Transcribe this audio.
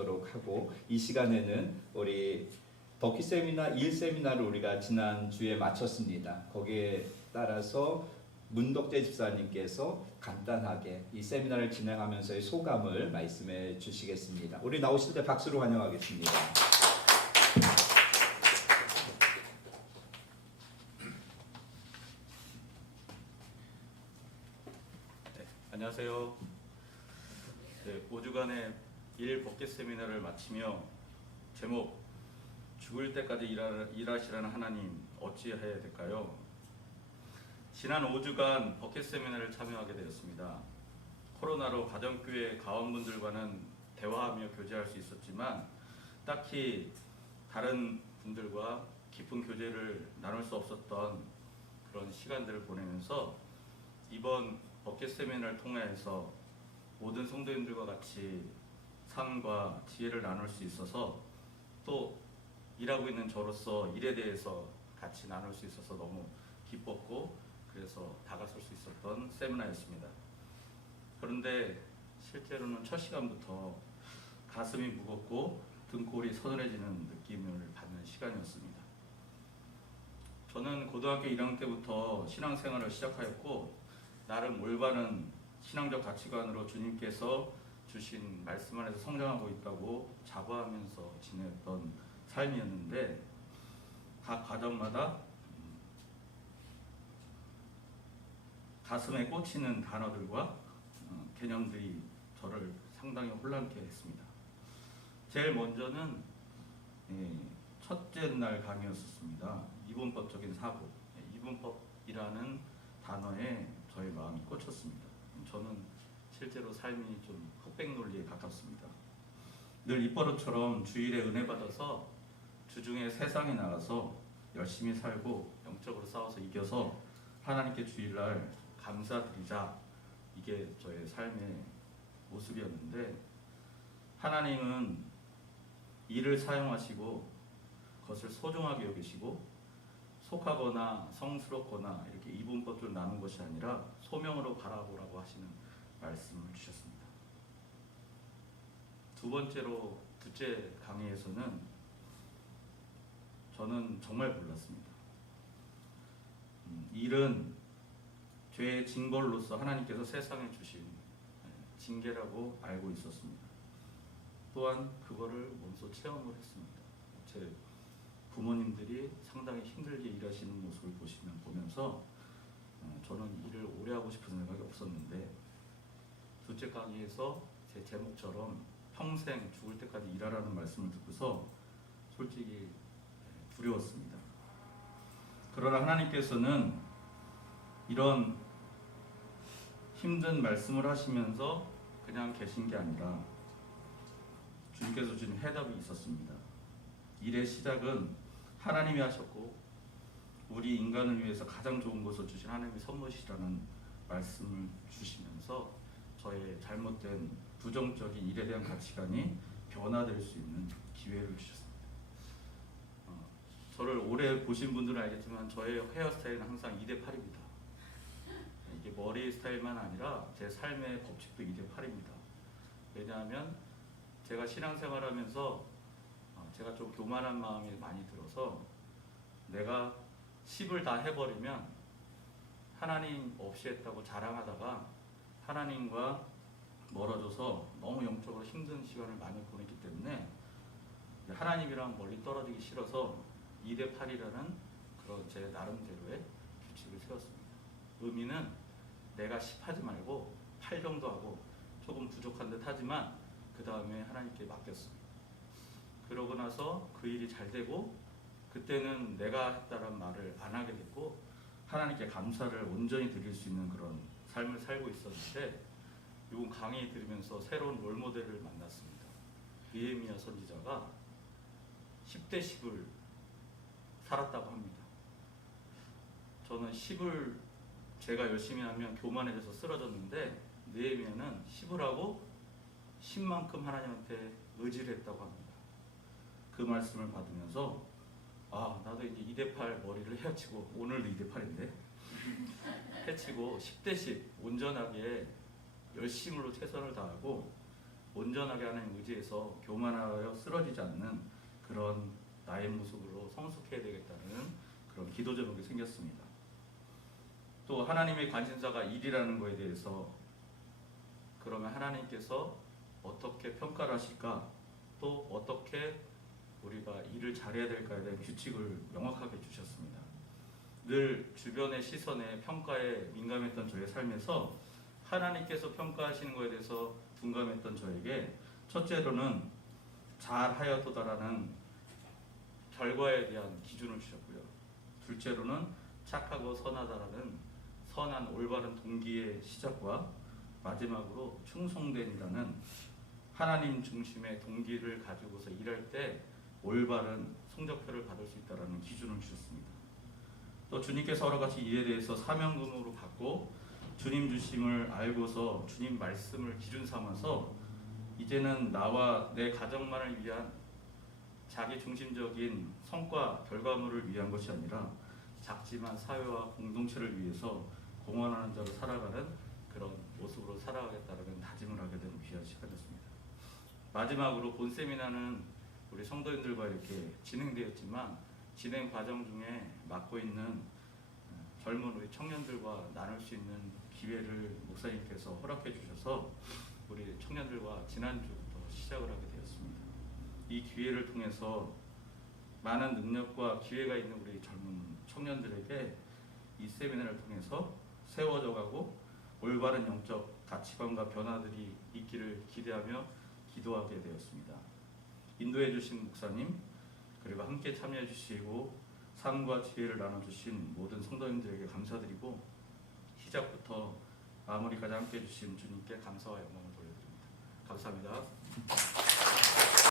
나누도록 하고, 이 시간에는 우리 덕희 세미나 1 세미나를 우리가 지난주에 마쳤습니다. 거기에 따라서 문덕재 집사님께서 간단하게 이 세미나를 진행하면서의 소감을 말씀해 주시겠습니다. 우리 나오실 때 박수로 환영하겠습니다. 네, 안녕하세요. 5주간의 일 법계 세미나를 마치며 제목 죽을 때까지 일하시라는 하나님 어찌해야 될까요? 지난 5주간 법계 세미나를 참여하게 되었습니다. 코로나로 가정교회 가원분들과는 대화하며 교제할 수 있었지만 딱히 다른 분들과 깊은 교제를 나눌 수 없었던 그런 시간들을 보내면서 이번 법계 세미나를 통해서 모든 성도님들과 같이 삶과 지혜를 나눌 수 있어서, 또 일하고 있는 저로서 일에 대해서 같이 나눌 수 있어서 너무 기뻤고, 그래서 다가설 수 있었던 세미나였습니다. 그런데 실제로는 첫 시간부터 가슴이 무겁고 등골이 서늘해지는 느낌을 받는 시간이었습니다. 저는 고등학교 1학년 때부터 신앙생활을 시작하였고, 나름 올바른 신앙적 가치관으로 주님께서 주신 말씀 안에서 성장하고 있다고 자부하면서 지냈던 삶이었는데, 각 과정마다 가슴에 꽂히는 단어들과 개념들이 저를 상당히 혼란케 했습니다. 제일 먼저는 첫째 날 강의였었습니다. 이분법적인 사고, 이분법이라는 단어에 저의 마음이 꽂혔습니다. 저는 실제로 삶이 좀 흑백 논리에 가깝습니다. 늘 입버릇처럼 주일에 은혜 받아서 주중에 세상에 나가서 열심히 살고 영적으로 싸워서 이겨서 하나님께 주일날 감사드리자, 이게 저의 삶의 모습이었는데, 하나님은 일을 사용하시고 그것을 소중하게 여기시고 속하거나 성스럽거나 이렇게 이분법을 나눈 것이 아니라 소명으로 바라보라고 하시는 말씀을 주셨습니다. 두 번째로 둘째 강의에서는 저는 정말 몰랐습니다. 일은 죄의 징벌로서 하나님께서 세상에 주신 징계라고 알고 있었습니다. 또한 그거를 몸소 체험을 했습니다. 제 부모님들이 상당히 힘들게 일하시는 모습을 보면서 저는 일을 오래 하고 싶은 생각이 없었는데, 둘째 강의에서 제 제목처럼 평생 죽을 때까지 일하라는 말씀을 듣고서 솔직히 두려웠습니다. 그러나 하나님께서는 이런 힘든 말씀을 하시면서 그냥 계신 게 아니라 주님께서 주신 해답이 있었습니다. 일의 시작은 하나님이 하셨고, 우리 인간을 위해서 가장 좋은 것을 주신 하나님의 선물이라는 말씀을 주시면서 저의 잘못된 부정적인 일에 대한 가치관이 변화될 수 있는 기회를 주셨습니다. 저를 오래 보신 분들은 알겠지만 저의 헤어스타일은 항상 2대8입니다. 이게 머리 스타일만 아니라 제 삶의 법칙도 2대8입니다. 왜냐하면 제가 신앙생활하면서 제가 좀 교만한 마음이 많이 들어서, 내가 10을 다 해버리면 하나님 없이 했다고 자랑하다가 하나님과 멀어져서 너무 영적으로 힘든 시간을 많이 보냈기 때문에 하나님이랑 멀리 떨어지기 싫어서 2대8이라는 그런 제 나름대로의 규칙을 세웠습니다. 의미는 내가 10 하지 말고 8 정도 하고 조금 부족한 듯 하지만 그 다음에 하나님께 맡겼습니다. 그러고 나서 그 일이 잘 되고, 그때는 내가 했다는 말을 안 하게 됐고 하나님께 감사를 온전히 드릴 수 있는 그런 삶을 살고 있었는데, 이번 강의 들으면서 새로운 롤모델을 만났습니다. 느헤미야 선지자가 10대 10을 살았다고 합니다. 저는 10을 제가 열심히 하면 교만해져서 쓰러졌는데, 느헤미야는 10을 하고 10만큼 하나님한테 의지를 했다고 합니다. 그 말씀을 받으면서 나도 이제 2대8 머리를 헤치고, 오늘도 2대8인데 헤치고 10대 10 온전하게 열심으로 최선을 다하고 온전하게 하나님 의지에서 교만하여 쓰러지지 않는 그런 나의 모습으로 성숙해야 되겠다는 그런 기도 제목이 생겼습니다. 또 하나님의 관심사가 일이라는 것에 대해서 그러면 하나님께서 어떻게 평가를 하실까? 또 어떻게 우리가 일을 잘해야 될까에 대한 규칙을 명확하게 주셨습니다. 늘 주변의 시선에 평가에 민감했던 저의 삶에서 하나님께서 평가하시는 것에 대해서 둔감했던 저에게 첫째로는 잘하였도다라는 결과에 대한 기준을 주셨고요. 둘째로는 착하고 선하다라는 선한 올바른 동기의 시작과 마지막으로 충성됨이라는 하나님 중심의 동기를 가지고서 일할 때 올바른 성적표를 받을 수 있다는 기준을 주셨습니다. 또 주님께서 여러 가지 일에 대해서 사명금으로 받고 주님 주심을 알고서 주님 말씀을 기준 삼아서 이제는 나와 내 가정만을 위한 자기 중심적인 성과 결과물을 위한 것이 아니라 작지만 사회와 공동체를 위해서 공헌하는 자로 살아가는 그런 모습으로 살아가겠다는 다짐을 하게 된 귀한 시간이었습니다. 마지막으로 본 세미나는 우리 성도님들과 이렇게 진행되었지만 진행 과정 중에 맡고 있는 젊은 우리 청년들과 나눌 수 있는 기회를 목사님께서 허락해 주셔서 우리 청년들과 지난주부터 시작을 하게 되었습니다. 이 기회를 통해서 많은 능력과 기회가 있는 우리 젊은 청년들에게 이 세미나를 통해서 세워져 가고 올바른 영적 가치관과 변화들이 있기를 기대하며 기도하게 되었습니다. 인도해 주신 목사님 그리고 함께 참여해 주시고 삶과 지혜를 나눠주신 모든 성도님들에게 감사드리고 시작부터 마무리까지 함께 해주신 주님께 감사와 영광을 돌려드립니다. 감사합니다.